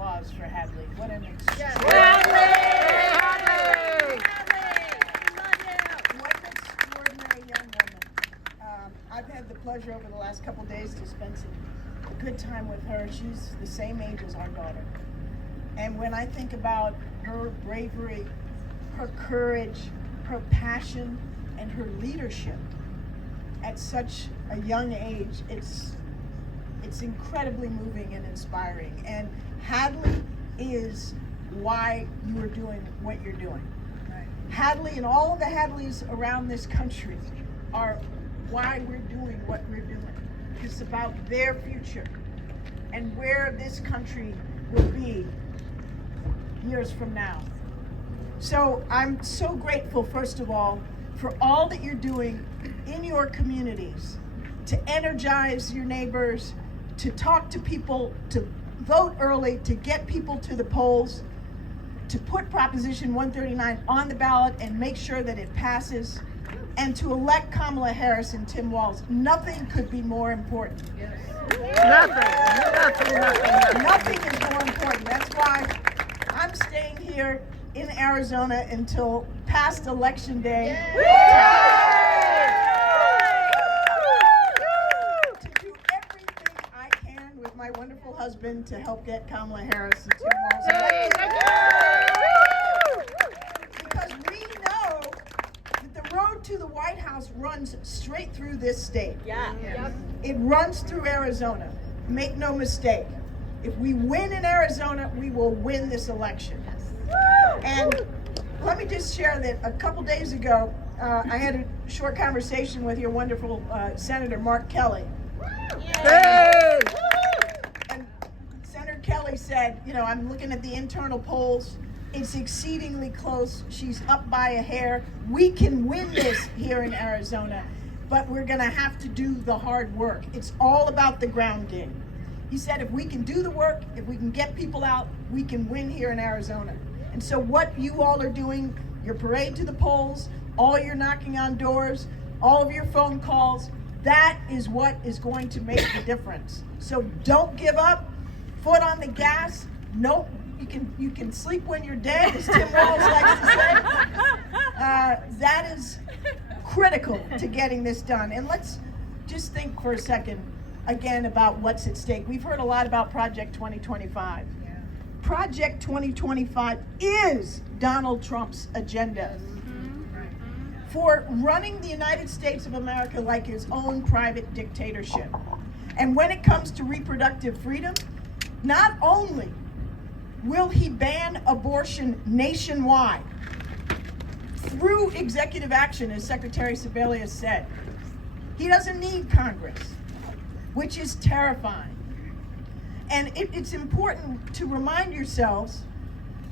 applause for Hadley. What an extraordinary, what an extraordinary young woman. I've had the pleasure over the last couple days to spend some good time with her. She's the same age as our daughter. And when I think about her bravery, her courage, her passion, and her leadership at such a young age, it's incredibly moving and inspiring. And Hadley is why you are doing what you're doing. Right. Hadley and all of the Hadleys around this country are why we're doing what we're doing. It's about their future and where this country will be years from now. So I'm so grateful, first of all, for all that you're doing in your communities to energize your neighbors, to talk to people, to vote early, to get people to the polls, to put Proposition 139 on the ballot and make sure that it passes, and to elect Kamala Harris and Tim Walz. Nothing could be more important. Nothing is more important. That's why I'm staying here in Arizona until past Election Day. To do everything I can with my wonderful husband to help get Kamala Harris and Tim Walz elected. Because we know that the road to the White House runs straight through this state. It runs through Arizona. Make no mistake. If we win in Arizona, we will win this election. And let me just share that a couple days ago, I had a short conversation with your wonderful Senator Mark Kelly. And Senator Kelly said, you know, I'm looking at the internal polls. It's exceedingly close. She's up by a hair. We can win this here in Arizona, but we're going to have to do the hard work. It's all about the ground game. He said if we can do the work, if we can get people out, we can win here in Arizona. And so what you all are doing, your parade to the polls, all your knocking on doors, all of your phone calls, that is what is going to make the difference. So don't give up, foot on the gas. Nope, you can sleep when you're dead, as Tim Walz likes to say. That is critical to getting this done. And let's just think for a second again about what's at stake. We've heard a lot about Project 2025. Project 2025 is Donald Trump's agenda for running the United States of America like his own private dictatorship. And when it comes to reproductive freedom, not only will he ban abortion nationwide through executive action, as Secretary Sebelius said, he doesn't need Congress, which is terrifying. And it's important to remind yourselves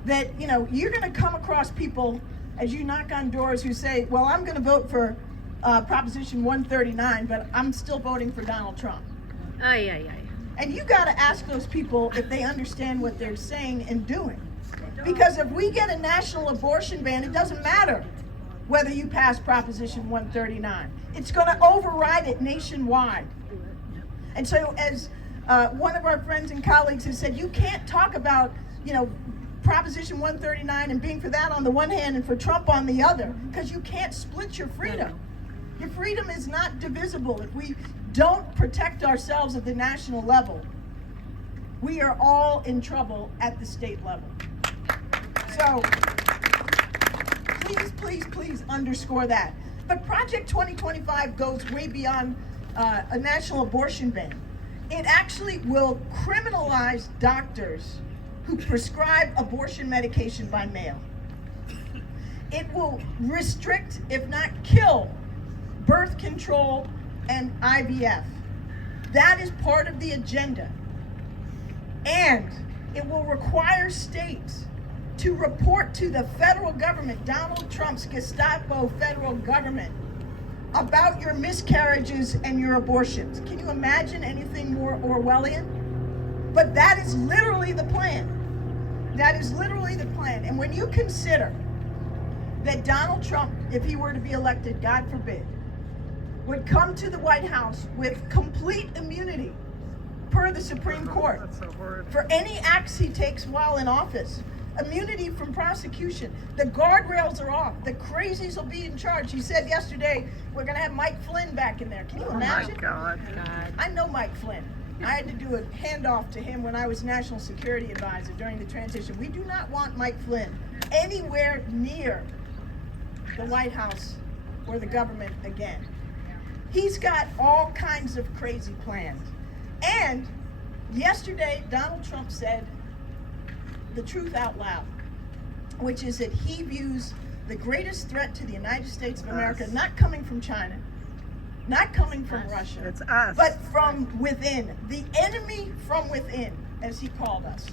that, you know, you're going to come across people as you knock on doors who say, well, I'm going to vote for Proposition 139, but I'm still voting for Donald Trump. And you got to ask those people if they understand what they're saying and doing. Because if we get a national abortion ban, it doesn't matter whether you pass Proposition 139. It's going to override it nationwide. And so as one of our friends and colleagues has said, you can't talk about, you know, Proposition 139 and being for that on the one hand and for Trump on the other, because you can't split your freedom. Your freedom is not divisible. If we don't protect ourselves at the national level, we are all in trouble at the state level. So please underscore that. But Project 2025 goes way beyond a national abortion ban. It actually will criminalize doctors who prescribe abortion medication by mail. It will restrict, if not kill, birth control and IVF. That is part of the agenda. And it will require states to report to the federal government, Donald Trump's Gestapo federal government, about your miscarriages and your abortions. Can you imagine anything more Orwellian? But that is literally the plan. That is literally the plan. And when you consider that Donald Trump, if he were to be elected, God forbid, would come to the White House with complete immunity per the Supreme Court. That's so horrid. For any acts he takes while in office. Immunity from prosecution. The guardrails are off. The crazies will be in charge. He said yesterday, we're going to have Mike Flynn back in there. Can you imagine? Oh my God. I know Mike Flynn. I had to do a handoff to him when I was National Security Advisor during the transition. We do not want Mike Flynn anywhere near the White House or the government again. He's got all kinds of crazy plans. And yesterday, Donald Trump said the truth out loud, which is that he views the greatest threat to the United States of America not coming from China, not coming from Russia, It's us. but from within, the enemy from within, as he called us.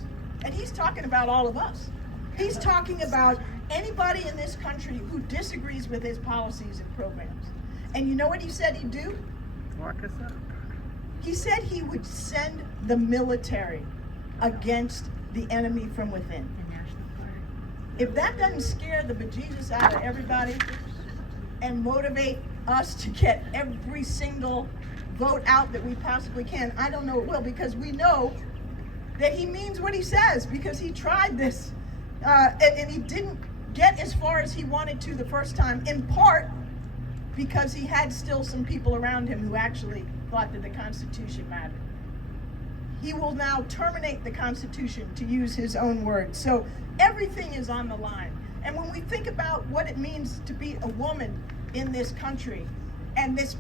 And he's talking about all of us. He's talking about anybody in this country who disagrees with his policies and programs. And you know what he said he'd do? Walk us up. He said he would send the military against the enemy from within. If that doesn't scare the bejesus out of everybody and motivate us to get every single vote out that we possibly can, I don't know it will, because we know that he means what he says, because he tried this and he didn't get as far as he wanted to the first time, in part because he had still some people around him who actually thought that the Constitution mattered. He will now terminate the Constitution, to use his own words. So everything is on the line. And when we think about what it means to be a woman in this country and this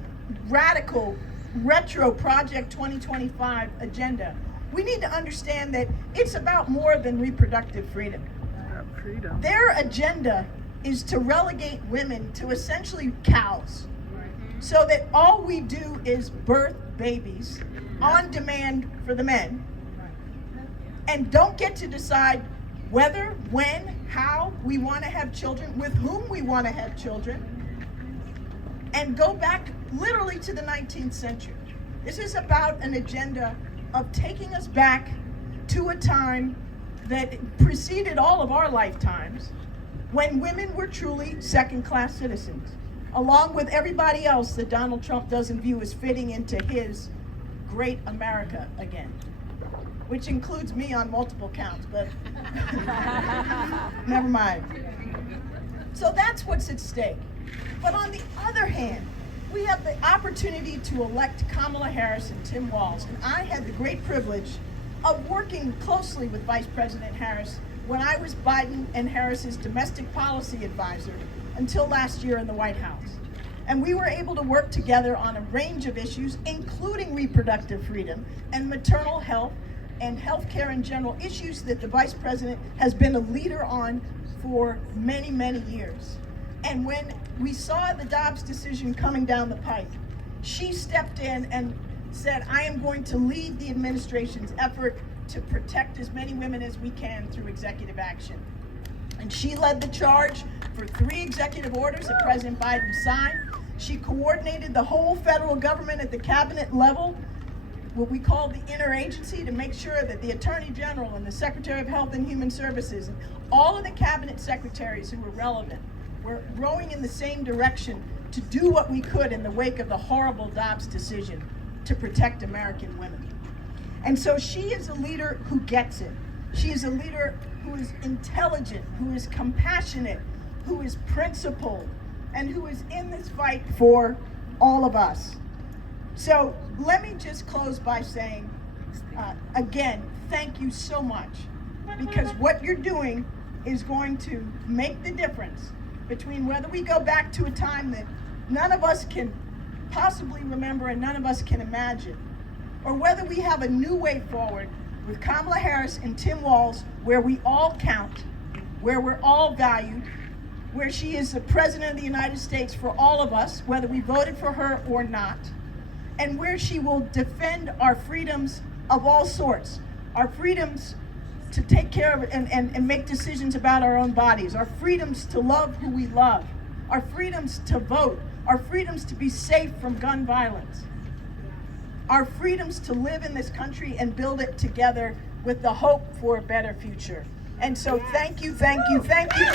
radical, retro Project 2025 agenda, we need to understand that it's about more than reproductive freedom. Freedom. Their agenda is to relegate women to essentially cows, so that all we do is birth babies on demand for the men, and don't get to decide whether, when, how we want to have children, with whom we want to have children, and go back literally to the 19th century. This is about an agenda of taking us back to a time that preceded all of our lifetimes, when women were truly second-class citizens, along with everybody else that Donald Trump doesn't view as fitting into his great America again, which includes me on multiple counts, but never mind. So that's what's at stake. But on the other hand, we have the opportunity to elect Kamala Harris and Tim Walz, and I had the great privilege of working closely with Vice President Harris when I was Biden and Harris's domestic policy advisor until last year in the White House. And we were able to work together on a range of issues, including reproductive freedom and maternal health and health care in general, issues that the Vice President has been a leader on for many, many years. And when we saw the Dobbs decision coming down the pike, she stepped in and said, I am going to lead the administration's effort to protect as many women as we can through executive action. And she led the charge for 3 executive orders that President Biden signed. She coordinated the whole federal government at the cabinet level, what we call the interagency, to make sure that the Attorney General and the Secretary of Health and Human Services and all of the cabinet secretaries who were relevant were rowing in the same direction to do what we could in the wake of the horrible Dobbs decision to protect American women. And so she is a leader who gets it. She is a leader who is intelligent, who is compassionate, who is principled, and who is in this fight for all of us. So let me just close by saying, again, thank you so much, because what you're doing is going to make the difference between whether we go back to a time that none of us can possibly remember and none of us can imagine, or whether we have a new way forward with Kamala Harris and Tim Walz, where we all count, where we're all valued, where she is the President of the United States for all of us, whether we voted for her or not, and where she will defend our freedoms of all sorts, our freedoms to take care of and make decisions about our own bodies, our freedoms to love who we love, our freedoms to vote, our freedoms to be safe from gun violence, our freedoms to live in this country and build it together with the hope for a better future. And so thank you, thank you, thank you.